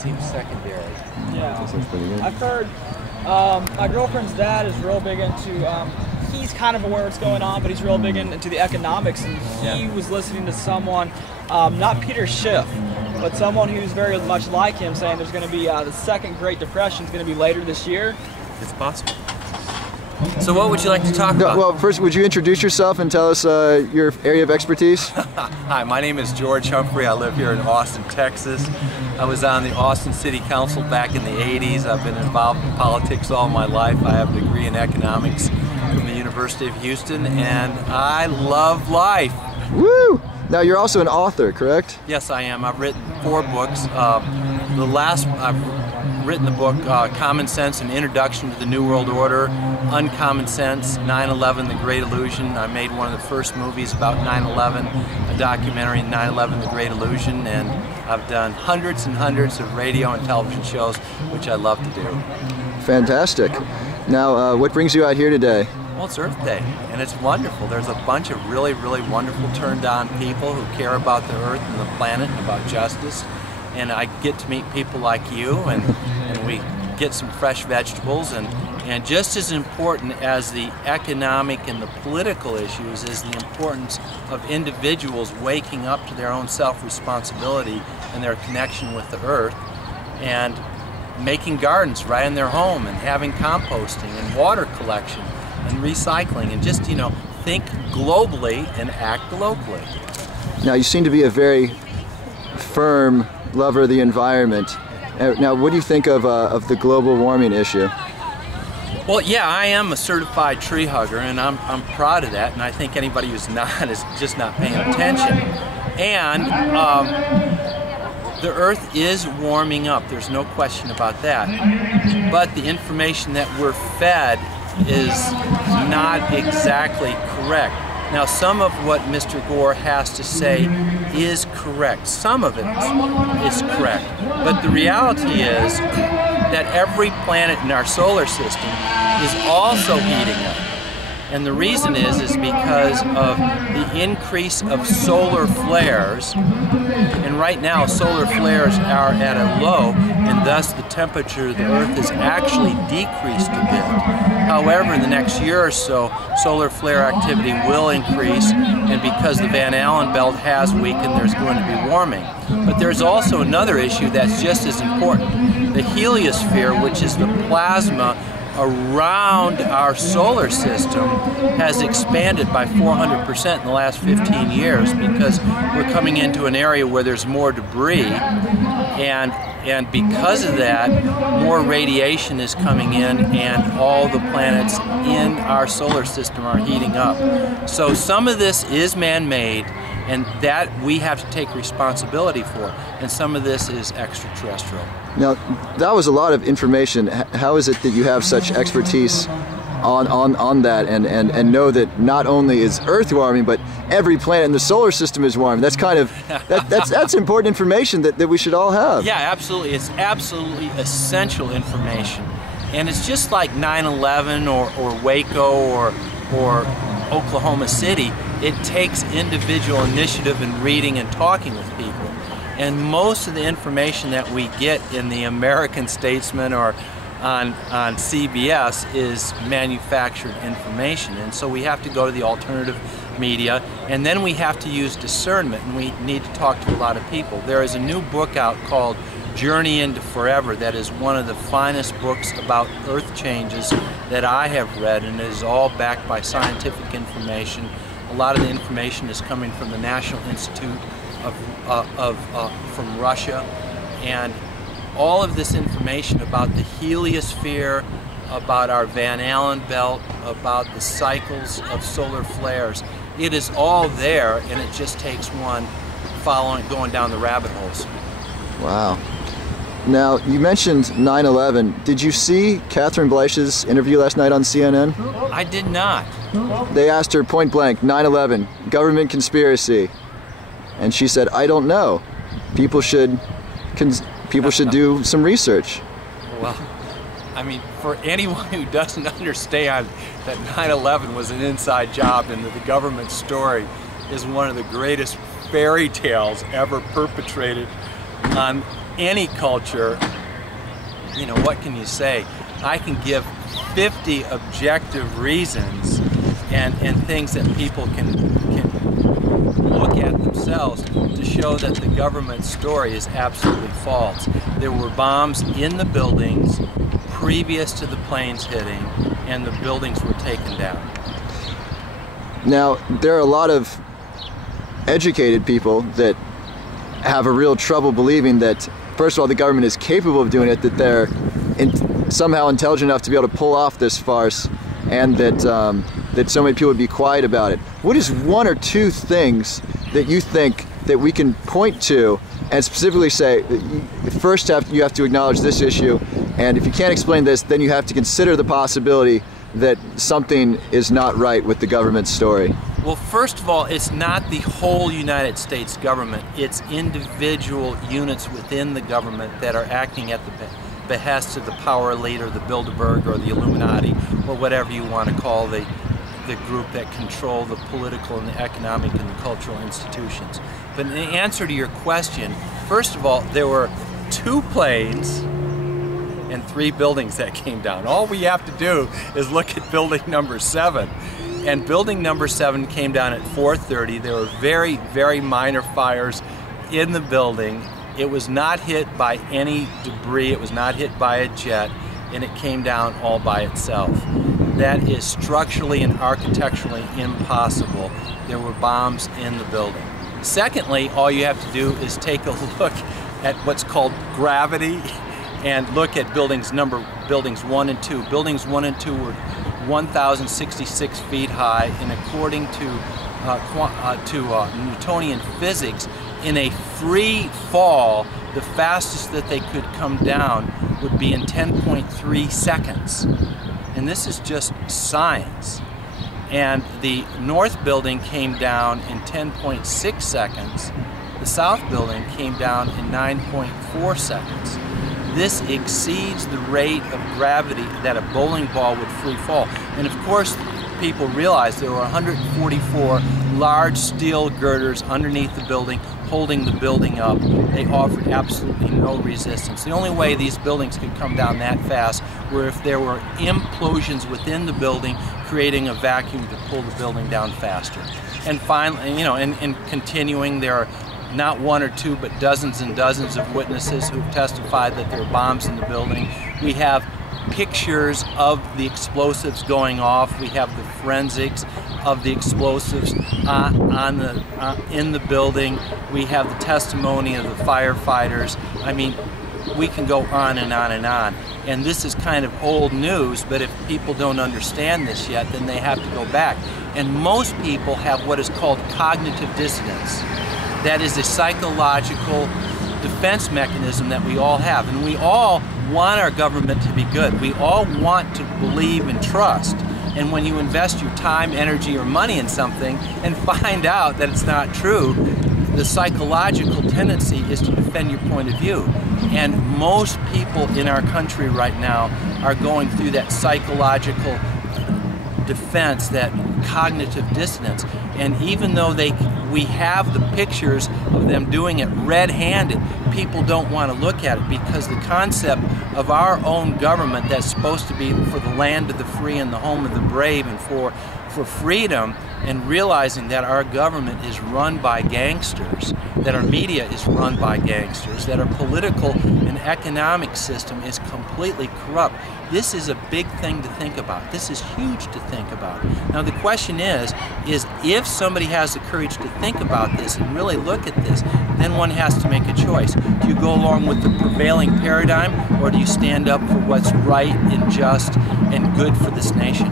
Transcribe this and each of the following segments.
Seems secondary. Yeah. That's pretty good. I've heard my girlfriend's dad is real big into, he's kind of aware what's going on, but he's real big into the economics, and he was listening to someone, not Peter Schiff, but someone who's very much like him, saying there's going to be the second Great Depression is going to be later this year. It's possible. So what would you like to talk about? Well, first, would you introduce yourself and tell us your area of expertise? Hi, my name is George Humphrey. I live here in Austin, Texas. I was on the Austin City Council back in the 80s. I've been involved in politics all my life. I have a degree in economics from the University of Houston, and I love life. Woo! Now, you're also an author, correct? Yes, I am. I've written 4 books. I've written the book Common Sense, An Introduction to the New World Order, Uncommon Sense, 9/11, The Great Illusion. I made one of the first movies about 9/11, a documentary, 9/11, The Great Illusion, and I've done hundreds and hundreds of radio and television shows, which I love to do. Fantastic. Now, what brings you out here today? Well, it's Earth Day, and it's wonderful. There's a bunch of really, really wonderful turned-on people who care about the Earth and the planet and about justice. And I get to meet people like you, and we get some fresh vegetables. And just as important as the economic and the political issues is the importance of individuals waking up to their own self-responsibility and their connection with the Earth, and making gardens right in their home, and having composting and water collection and recycling, and just, you know, think globally and act locally. Now, you seem to be a very firm lover of the environment. Now, what do you think of the global warming issue? Well, yeah, I am a certified tree hugger, and I'm proud of that, and I think anybody who's not is just not paying attention. And the Earth is warming up, there's no question about that. But the information that we're fed is not exactly correct. Now, some of what Mr. Gore has to say is correct. Some of it is correct. But the reality is that every planet in our solar system is also heating up. And the reason is because of the increase of solar flares. And right now, solar flares are at a low, and thus the temperature of the Earth has actually decreased a bit. However, in the next year or so, solar flare activity will increase, and because the Van Allen belt has weakened, there's going to be warming. But there's also another issue that's just as important. The heliosphere, which is the plasma around our solar system, has expanded by 400% in the last 15 years because we're coming into an area where there's more debris, and because of that, more radiation is coming in, and all the planets in our solar system are heating up. So some of this is man-made, and that we have to take responsibility for, and some of this is extraterrestrial. Now, that was a lot of information. How is it that you have such expertise on that, and know that not only is Earth warming, but every planet in the solar system is warming? That's kind of that's important information that we should all have. Yeah, absolutely. It's absolutely essential information, and it's just like 9/11 or Waco or Oklahoma City. It takes individual initiative in reading and talking with people. And most of the information that we get in the American Statesman or on CBS is manufactured information. And so we have to go to the alternative media, and then we have to use discernment, and we need to talk to a lot of people. There is a new book out called Journey into Forever that is one of the finest books about Earth changes that I have read, and it is all backed by scientific information. A lot of the information is coming from the National Institute from Russia, and all of this information about the heliosphere, about our Van Allen belt, about the cycles of solar flares, it is all there, and it just takes one going down the rabbit holes. Wow. Now, you mentioned 9/11. Did you see Catherine Bleich's interview last night on CNN? I did not. They asked her point blank, 9/11, government conspiracy. And she said, I don't know. People should do some research. Well, I mean, for anyone who doesn't understand that 9/11 was an inside job and that the government story is one of the greatest fairy tales ever perpetrated on any culture, you know, what can you say? I can give 50 objective reasons and things that people can look at themselves to show that the government story is absolutely false. There were bombs in the buildings previous to the planes hitting, and the buildings were taken down. Now, there are a lot of educated people that have a real trouble believing that, first of all, the government is capable of doing it, that they're somehow intelligent enough to be able to pull off this farce, and that that so many people would be quiet about it. What is one or two things that you think that we can point to and specifically say, first you have to acknowledge this issue, and if you can't explain this, then you have to consider the possibility that something is not right with the government's story? Well, first of all, it's not the whole United States government. It's individual units within the government that are acting at the behest of the power elite or the Bilderberg or the Illuminati or whatever you want to call the group that control the political and the economic and the cultural institutions. But in answer to your question, first of all, there were 2 planes and 3 buildings that came down. All we have to do is look at building number 7. And building number 7 came down at 4:30. There were very, very minor fires in the building. It was not hit by any debris. It was not hit by a jet, and it came down all by itself. That is structurally and architecturally impossible. There were bombs in the building. Secondly, all you have to do is take a look at what's called gravity and look at buildings 1 and 2. Buildings 1 and 2 were 1,066 feet high, and according to Newtonian physics, in a free fall, the fastest that they could come down would be in 10.3 seconds. And this is just science. And the north building came down in 10.6 seconds. The south building came down in 9.4 seconds. This exceeds the rate of gravity that a bowling ball would free fall. And of course, people realize there were 144 large steel girders underneath the building, holding the building up. They offered absolutely no resistance. The only way these buildings could come down that fast were if there were implosions within the building, creating a vacuum to pull the building down faster. And finally, you know, and continuing, there are not 1 or 2, but dozens and dozens of witnesses who've testified that there are bombs in the building. We have pictures of the explosives going off. We have the forensics of the explosives in the building. We have the testimony of the firefighters. I mean, we can go on and on and on. And this is kind of old news, but if people don't understand this yet, then they have to go back. And most people have what is called cognitive dissonance. That is a psychological defense mechanism that we all have. And we all want our government to be good. We all want to believe and trust. And when you invest your time, energy, or money in something and find out that it's not true, the psychological tendency is to defend your point of view. And most people in our country right now are going through that psychological defense, that cognitive dissonance. And even though we have the pictures of them doing it red-handed, people don't want to look at it because the concept of our own government that's supposed to be for the land of the free and the home of the brave and for freedom, and realizing that our government is run by gangsters, that our media is run by gangsters, that our political and economic system is completely corrupt. This is a big thing to think about. This is huge to think about. Now the question is if somebody has the courage to think about this and really look at this, then one has to make a choice. Do you go along with the prevailing paradigm, or do you stand up for what's right and just and good for this nation?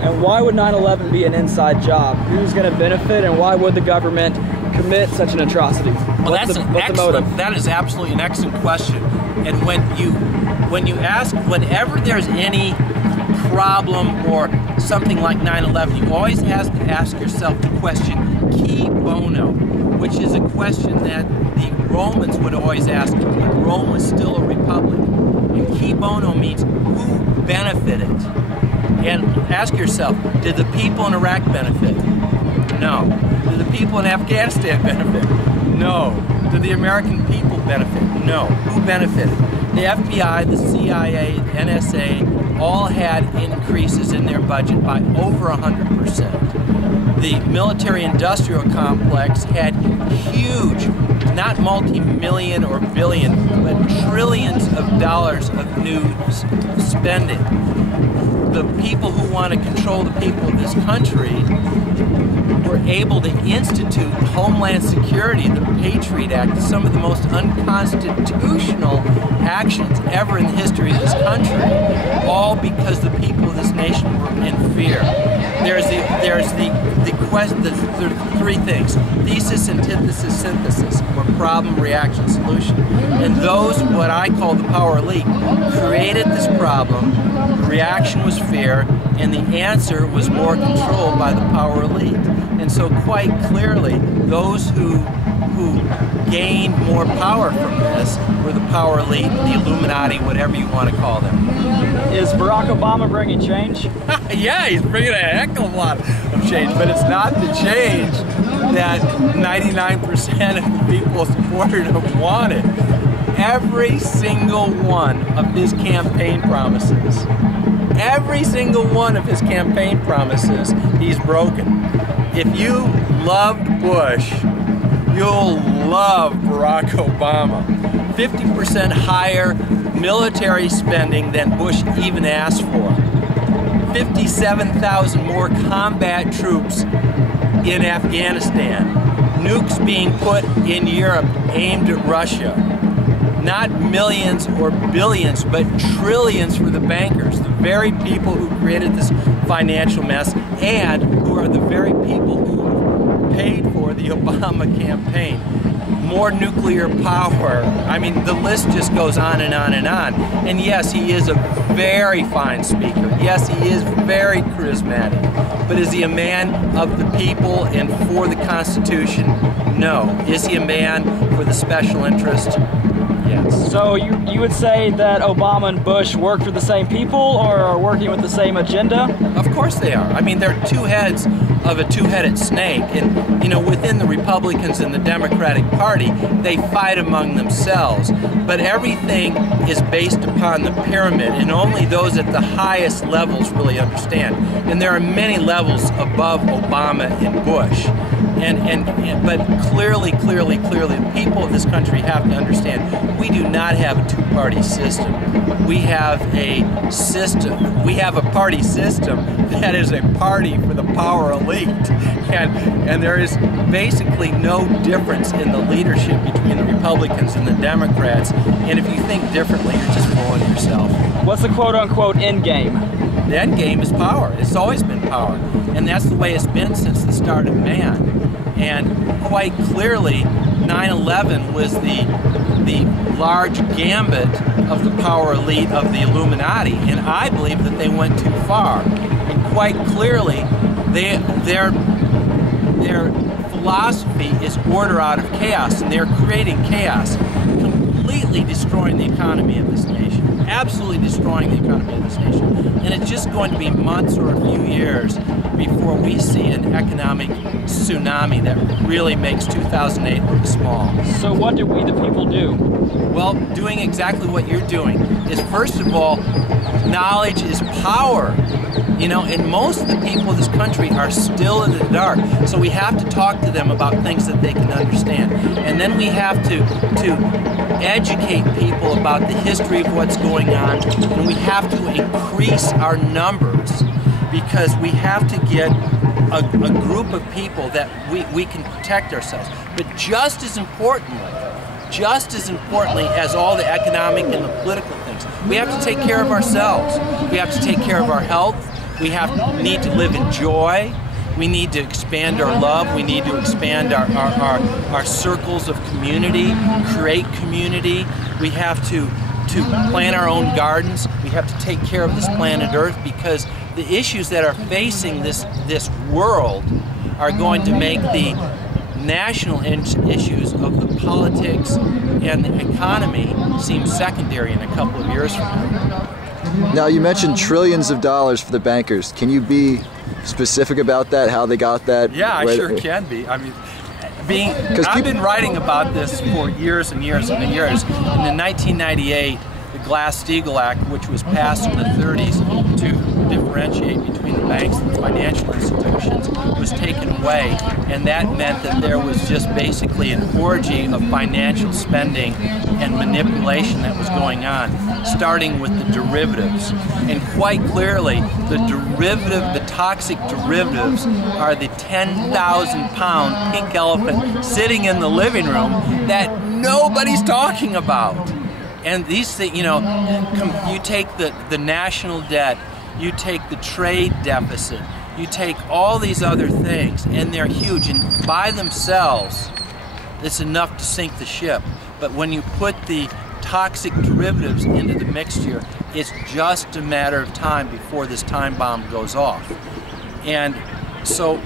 And why would 9/11 be an inside job? Who's going to benefit, and why would the government commit such an atrocity? Well, what's the motive? That is absolutely an excellent question. And when you ask, whenever there's any problem or something like 9/11, you always have to ask yourself the question, qui bono, which is a question that the Romans would always ask when Rome was still a republic. And qui bono means who benefited. And ask yourself, did the people in Iraq benefit? No. Did the people in Afghanistan benefit? No. Did the American people benefit? No. Who benefited? The FBI, the CIA, the NSA all had increases in their budget by over 100%. The military-industrial complex had huge, not multi-million or billion, but trillions of dollars of new spending. The people who want to control the people of this country were able to institute Homeland Security, the Patriot Act, some of the most unconstitutional actions ever in the history of this country, all because the people of this nation were in fear. There's the three things: thesis, antithesis, synthesis, or problem, reaction, solution. And those, what I call the power elite, created this problem. The reaction was fear, and the answer was more control by the power elite. And so quite clearly, those who gained more power from this were the power elite, the Illuminati, whatever you want to call them. Is Barack Obama bringing change? Yeah, he's bringing a heck of a lot of change, but it's not the change that 99% of the people who supported him wanted. Every single one of his campaign promises, he's broken. If you loved Bush, you'll love Barack Obama. 50% higher military spending than Bush even asked for. 57,000 more combat troops in Afghanistan. Nukes being put in Europe aimed at Russia. Not millions or billions, but trillions for the bankers, the very people who created this financial mess and who are the very people who paid for the Obama campaign. More nuclear power. I mean, the list just goes on and on and on. And yes, he is a very fine speaker. Yes, he is very charismatic. But is he a man of the people and for the Constitution? No. Is he a man for the special interest? Yes. So you would say that Obama and Bush work for the same people or are working with the same agenda? Of course they are. I mean, they're two heads of a two-headed snake. And, you know, within the Republicans and the Democratic Party, they fight among themselves. But everything is based upon the pyramid, and only those at the highest levels really understand. And there are many levels above Obama and Bush. But clearly, the people of this country have to understand we do not have a two-party system. We have a system. We have a party system that is a party for the power elite. And there is basically no difference in the leadership between the Republicans and the Democrats. And if you think differently, you're just fooling yourself. What's the quote-unquote end game? The end game is power. It's always been power. And that's the way it's been since the start of man. And quite clearly, 9/11 was the large gambit of the power elite of the Illuminati, and I believe that they went too far. And quite clearly, their philosophy is order out of chaos, and they're creating chaos, completely destroying the economy of this nation, absolutely destroying the economy of this nation. And it's just going to be months or a few years before we see an economic tsunami that really makes 2008 look small. So what do we the people do? Well, doing exactly what you're doing is, first of all, knowledge is power. You know, and most of the people of this country are still in the dark. So we have to talk to them about things that they can understand. And then we have to educate people about the history of what's going on. And we have to increase our numbers, because we have to get a group of people that we can protect ourselves. But just as importantly as all the economic and the political things, we have to take care of ourselves. We have to take care of our health. We need to live in joy. We need to expand our love. We need to expand our circles of community, create community. We have to plant our own gardens. We have to take care of this planet Earth, because the issues that are facing this world are going to make the national issues of the politics and the economy seem secondary in a couple of years from now. Now, you mentioned trillions of dollars for the bankers. Can you be specific about that, how they got that? Yeah, I sure can be. I mean, I've been writing about this for years and years and years. And in 1998, the Glass-Steagall Act, which was passed in the 30s to differentiate between the banks and the financial institutions, was taken away, and that meant that there was just basically an orgy of financial spending and manipulation that was going on, starting with the derivatives. And quite clearly, the toxic derivatives are the 10,000-pound pink elephant sitting in the living room that nobody's talking about. And these things, you know, you take the national debt, you take the trade deficit, you take all these other things, and they're huge, and by themselves, it's enough to sink the ship. But when you put the toxic derivatives into the mixture, it's just a matter of time before this time bomb goes off. And so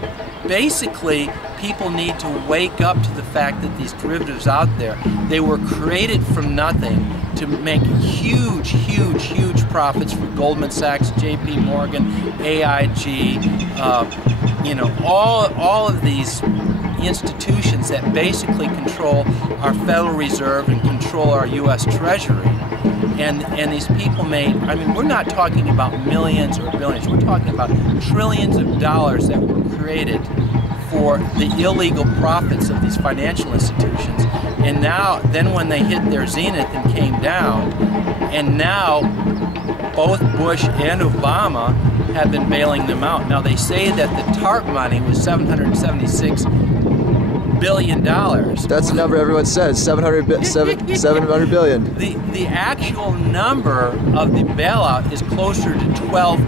basically, people need to wake up to the fact that these derivatives out there, they were created from nothing to make huge, huge, huge profits for Goldman Sachs, JP Morgan, AIG, you know, all of these institutions that basically control our Federal Reserve and control our U.S. Treasury. And these people made, I mean, we're not talking about millions or billions, we're talking about trillions of dollars that were created for the illegal profits of these financial institutions. And now, then when they hit their zenith and came down, and now both Bush and Obama have been bailing them out. Now they say that the TARP money was $776 billion. That's the number everyone says, 700 billion. The actual number of the bailout is closer to $12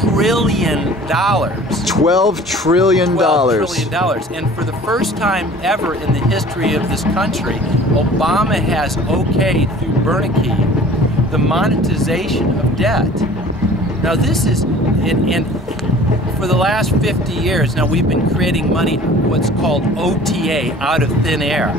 trillion. $12 trillion. $12 trillion. And for the first time ever in the history of this country, Obama has okayed through Bernanke the monetization of debt. Now this is, and for the last 50 years, now we've been creating money, what's called OTA, out of thin air.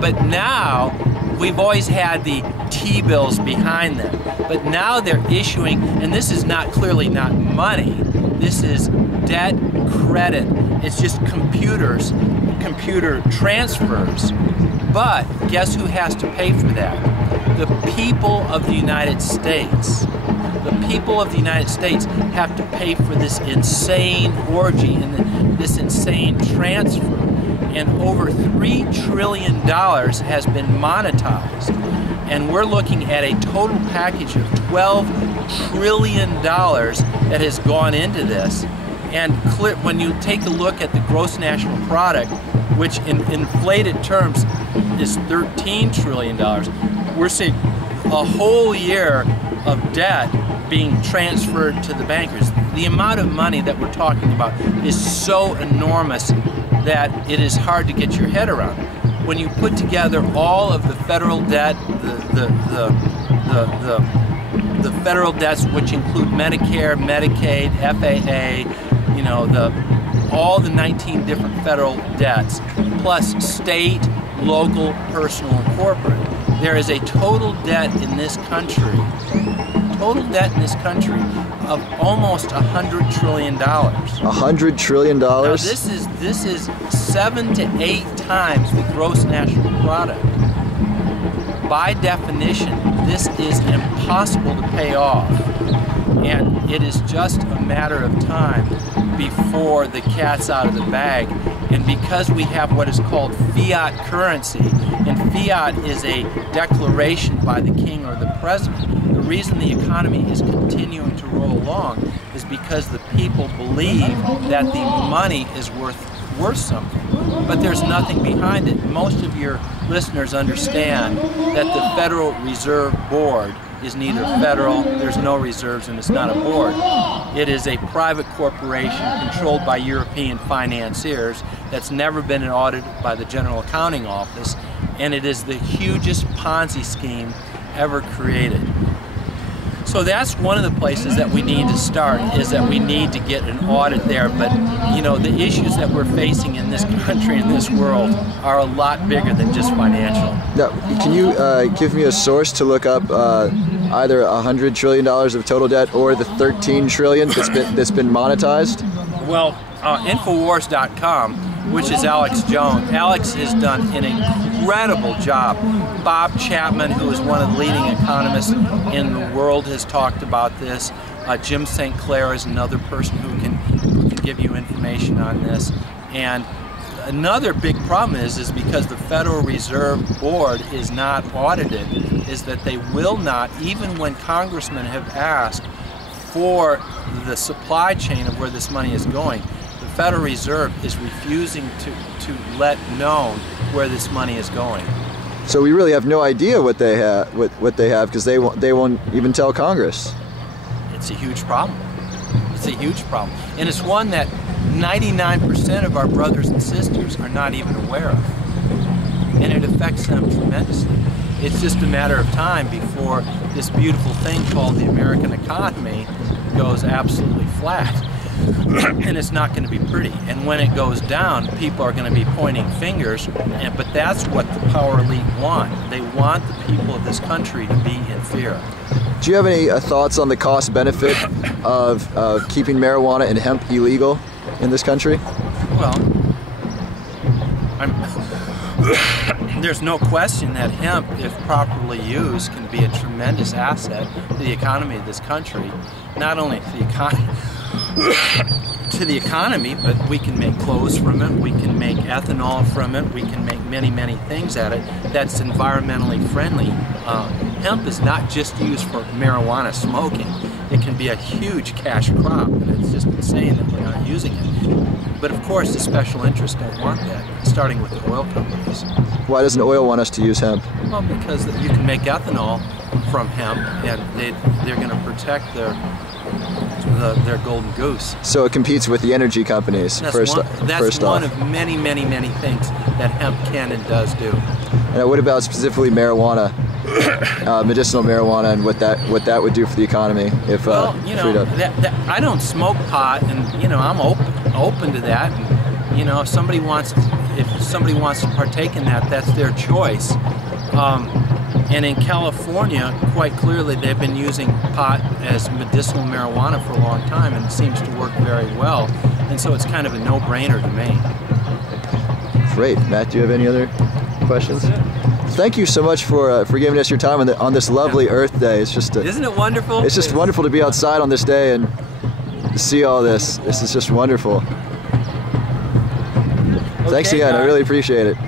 But now, we've always had the T-bills behind them. But now they're issuing, and this is not clearly not money, this is debt credit. It's just computer transfers. But guess who has to pay for that? The people of the United States. The people of the United States have to pay for this insane orgy and this insane transfer. And over $3 trillion has been monetized. And we're looking at a total package of $12 trillion that has gone into this. And when you take a look at the gross national product, which in inflated terms is $13 trillion, we're seeing a whole year of debt being transferred to the bankers. The amount of money that we're talking about is so enormous that it is hard to get your head around. When you put together all of the federal debt, the federal debts, which include Medicare, Medicaid, FAA, you know, all the 19 different federal debts, plus state, local, personal, and corporate, there is a total debt in this country. Total debt in this country of almost $100 trillion. $100 trillion? Now this is 7 to 8 times the gross national product. By definition, this is impossible to pay off, and it is just a matter of time before the cat's out of the bag. And because we have what is called fiat currency, and fiat is a declaration by the king or the president, the reason the economy is continuing to roll along is because the people believe that the money is worth something. But there's nothing behind it. Most of your listeners understand that the Federal Reserve Board is neither federal, there's no reserves, and it's not a board. It is a private corporation controlled by European financiers that's never been audited by the General Accounting Office, and it is the hugest Ponzi scheme ever created. So that's one of the places that we need to start, is that we need to get an audit there. But you know, the issues that we're facing in this country, in this world, are a lot bigger than just financial. Now, can you give me a source to look up either $100 trillion of total debt or the $13 trillion that's been monetized? Well, Infowars.com which is Alex Jones. Alex has done an incredible job. Bob Chapman, who is one of the leading economists in the world, has talked about this. Jim St. Clair is another person who can give you information on this. And another big problem is because the Federal Reserve Board is not audited, is that they will not, even when congressmen have asked for the supply chain of where this money is going, the Federal Reserve is refusing to let known where this money is going. So we really have no idea what they have, because they won't even tell Congress. It's a huge problem. It's a huge problem, and it's one that 99% of our brothers and sisters are not even aware of, and it affects them tremendously. It's just a matter of time before this beautiful thing called the American economy goes absolutely flat. And it's not going to be pretty. And when it goes down, people are going to be pointing fingers, but that's what the power elite want. They want the people of this country to be in fear. Do you have any thoughts on the cost benefit of keeping marijuana and hemp illegal in this country? Well, there's no question that hemp, if properly used, can be a tremendous asset to the economy of this country. Not only to the economy, but we can make clothes from it, we can make ethanol from it, we can make many, many things at it that's environmentally friendly. Hemp is not just used for marijuana smoking. It can be a huge cash crop, and it's just insane that we're not using it. But of course, the special interests don't want that, starting with the oil companies. Why doesn't oil want us to use hemp? Well, because you can make ethanol from hemp, and they're going to protect their golden goose. So it competes with the energy companies. That's one of many, many, many things that hemp can and does do. And what about specifically marijuana, medicinal marijuana, and what that would do for the economy if well, you know, freed up? I don't smoke pot, and you know, I'm open to that. And, you know, if somebody wants to partake in that, that's their choice. And in California, quite clearly, they've been using pot as medicinal marijuana for a long time, and it seems to work very well. And so it's kind of a no-brainer to me. Great. Matt, do you have any other questions? Thank you so much for giving us your time on this lovely Earth Day. It's just isn't it wonderful? It's just wonderful to be outside on this day and see all this. This is just wonderful. Thanks again. I really appreciate it.